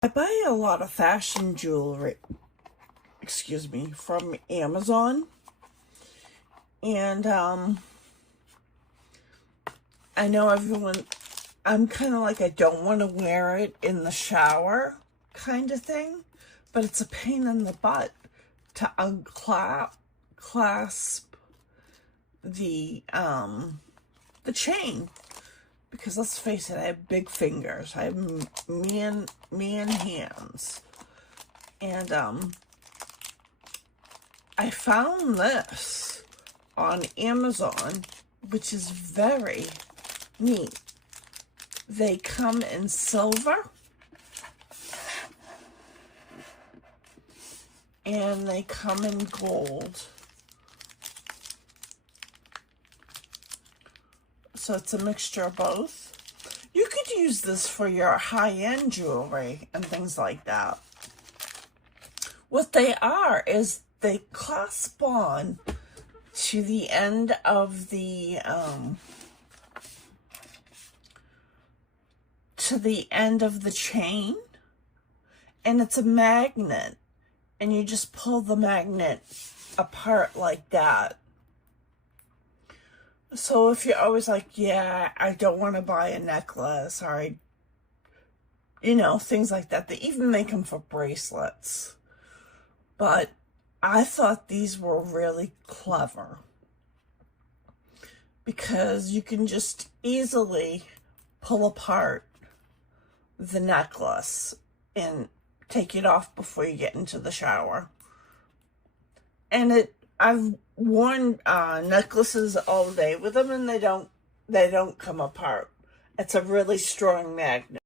I buy a lot of fashion jewelry, from Amazon. And I know everyone, I'm kind of like, I don't want to wear it in the shower kind of thing, but it's a pain in the butt to clasp the chain. Because let's face it, I have big fingers. I have man hands. And I found this on Amazon, which is very neat. They come in silver and they come in gold. So it's a mixture of both. You could use this for your high-end jewelry and things like that. What they are is they clasp on to the end of the chain, and it's a magnet, and you just pull the magnet apart like that. So if you're always like, yeah, I don't want to buy a necklace, or things like that. They even make them for bracelets. But I thought these were really clever because you can just easily pull apart the necklace and take it off before you get into the shower. And I've worn necklaces all day with them, and they don't come apart. It's a really strong magnet.